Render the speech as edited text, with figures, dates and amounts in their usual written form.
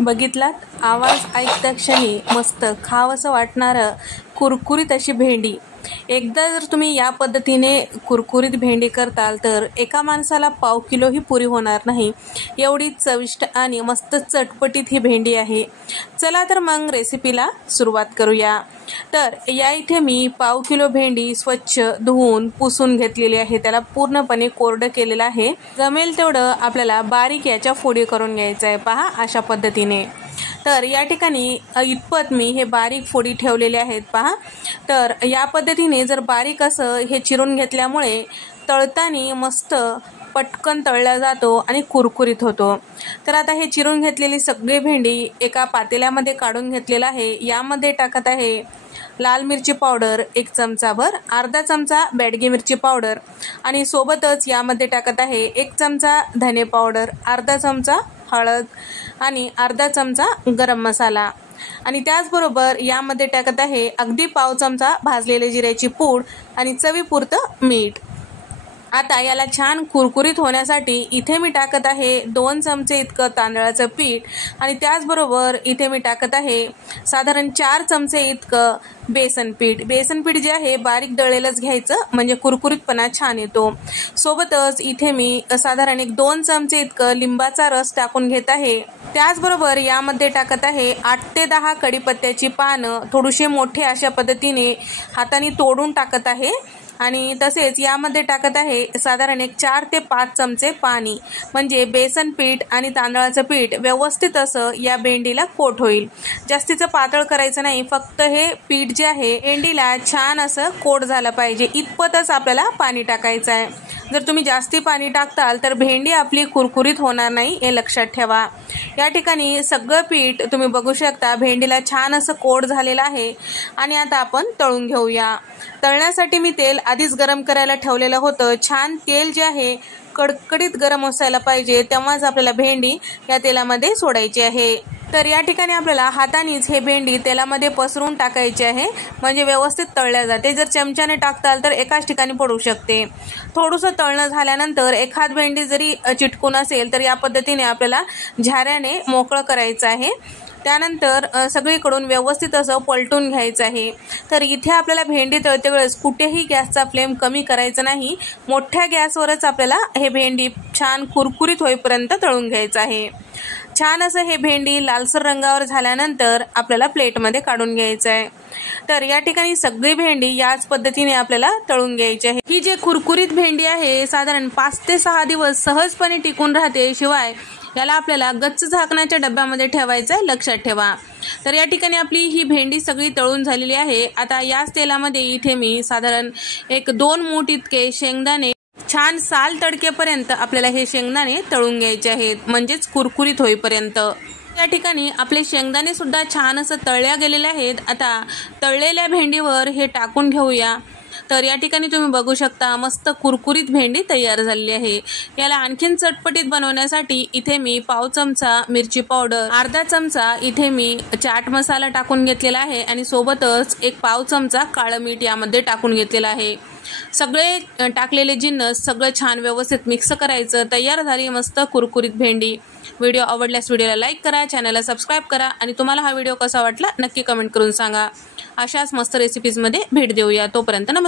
बघितलात आवाज ऐकता क्षणी मस्त खावंसं वाटणारं कुरकुरीत अशी भेंडी। एकदा जर तुम्ही या पद्धतीने कुरकुरीत भेंडी करताल तर एका माणसाला पाव किलोही पुरी होणार नाही, एवढी चविष्ट आणि मस्त चटपटीत ही भेंडी आहे। चला तर मग रेसिपीला सुरुवात करूया। तर या इथे मी पाव किलो भेंडी स्वच्छ धुवून पुसून घेतलेली आहे, त्याला पूर्णपणे कोरडं केलेलं आहे। जमेल तेवढं आपल्याला बारीक याच्या फोडी करून घ्यायचं आहे, पहा अशा पद्धतीने। तर या ठिकाणी इतपत मी हे बारीक फोडी ठेवलेले आहेत, पहा। तर या पद्धतीने जर बारीक असं हे चिरून घेतल्यामुळे तळताना मस्त पटकन तळला जातो आणि कुरकुरीत होतो। तर आता हे चिरून घेतलेली सगळी भेंडी एका पातेल्यामध्ये काढून घेतलेला आहे। यामध्ये टाकत आहे लाल मिरची पावडर 1 चमचाभर, अर्धा चमचा बेडगी मिरची पावडर आणि सोबतच यामध्ये टाकत आहे 1 चमचा धने पावडर, अर्धा चमचा हळद आणि अर्धा चमचा गरम मसाला आणि त्याचबरोबर यामध्ये टाकत आहे अगदी पाव चमचा भाजलेले जिऱ्याची पूड आणि चवीपुरतं मीठ। आता याला छान कुरकुरीत होण्यासाठी इथे मी टाकत आहे 2 चमचे इतकं तांदळाचं पीठ आणि त्याचबरोबर इथे मी टाकत आहे साधारण 4 चमचे इतकं बेसन पीठ। बेसन पीठ जे आहे बारीक दळलेलंच घ्यायचं, म्हणजे कुरकुरीतपणा छान येतो। सोबतच इथे मी साधारण 2 चमचे इतकं लिंबाचा रस टाकून घेत आहे। त्याचबरोबर यामध्ये टाकत आहे 8 ते 10 कढीपत्त्याची पानं, थोडेसे मोठे अशा पद्धतीने हाताने तोडून टाकत आहे आणि तसेच यामध्ये टाकत आहे साधारण 4 ते 5 चमचे पाणी, म्हणजे बेसन पीठ आणि तांदळाचं पीठ व्यवस्थित असं या भेंडीला कोट होईल। जास्तीचं पातळ करायचं नाही, फक्त हे पीठ जे आहे भेंडीला छान असं कोट झालं पाहिजे इतपतच आपल्याला पाणी टाकायचं आहे। जर तुम्ही जास्ती पाणी टाकताल तर भेंडी आपली कुरकुरीत होणार नाही, हे लक्षात ठेवा। या ठिकाणी सगळं पीठ तुम्ही बघू शकता भेंडीला छान असं कोट झालेलं आहे आणि आता आपण तळून घेऊया। तळण्यासाठी मी तेल आधीच गरम करायला ठेवलेलं होतं। छान तेल जे आहे कडकडीत गरम असायला पाहिजे, तेव्हाच आपल्याला भेंडी या तेलामध्ये सोडायची आहे। तर या ठिकाणी आपल्याला हातानेच हे भेंडी तेलामध्ये पसरून टाकायची आहे, म्हणजे व्यवस्थित तळल्या जाते। जर चमच्याने टाकताल तर एकाच ठिकाणी पडू शकते। थोडंसं तळणं झाल्यानंतर एखाद भेंडी जरी चिटकून असेल तर या पद्धतीने आपल्याला झाऱ्याने मोकळं करायचं आहे। त्यानंतर सगळीकडून व्यवस्थित असं पलटून घ्यायचं आहे। तर इथे आपल्याला भेंडी तळते वेळेस कुठेही गॅसचा फ्लेम कमी करायचा नाही, मोठ्या गॅसवरच आपल्याला हे भेंडी छान कुरकुरीत होईपर्यंत तळून घ्यायचं आहे। छान असं हे भेंडी लालसर रंगावर झाल्यानंतर आपल्याला प्लेटमध्ये काढून घ्यायचं आहे। तर या ठिकाणी सगळी भेंडी याच पद्धतीने आपल्याला तळून घ्यायची आहे। ही जे कुरकुरीत भेंडी आहे साधारण 5 ते 6 दिवस सहजपणे टिकून राहते, शिवाय याला आपल्याला गच्च झाकणाच्या डब्यामध्ये ठेवायचं आहे, लक्षात ठेवा। तर या ठिकाणी आपली ही भेंडी सगळी तळून झालेली आहे। आता याच तेलामध्ये इथे मी साधारण 1-2 मूठ इतके शेंगदाणे छान साल तडकेपर्यंत आपल्याला हे शेंगदाणे तळून घ्यायचे आहेत, म्हणजेच कुरकुरीत होईपर्यंत। या ठिकाणी आपले शेंगदाणे सुद्धा छान असं तळल्या गेलेले आहेत। आता तळलेल्या भेंडीवर हे टाकून घेऊया। तर या ठिकाणी तुम्ही बघू शकता मस्त कुरकुरीत भेंडी तयार झालेली आहे। याला आणखीन चटपटीत बनवण्यासाठी इथे मी पाव चमचा मिरची पावडर, अर्धा चमचा इथे मी चाट मसाला टाकून घेतलेला आहे आणि सोबतच 1 पाव चमचा काळं मीठ यामध्ये टाकून घेतलेलं आहे। सगळे टाकलेले जिन्नस सगळं छान व्यवस्थित मिक्स करायचं। तयार झाली मस्त कुरकुरीत भेंडी। व्हिडिओ आवडल्यास व्हिडिओला लाईक करा, चॅनलला सबस्क्राईब करा आणि तुम्हाला हा व्हिडिओ कसा वाटला नक्की कमेंट करून सांगा। अशाच मस्त रेसिपीजमध्ये भेट देऊया, तोपर्यंत नमस्कार।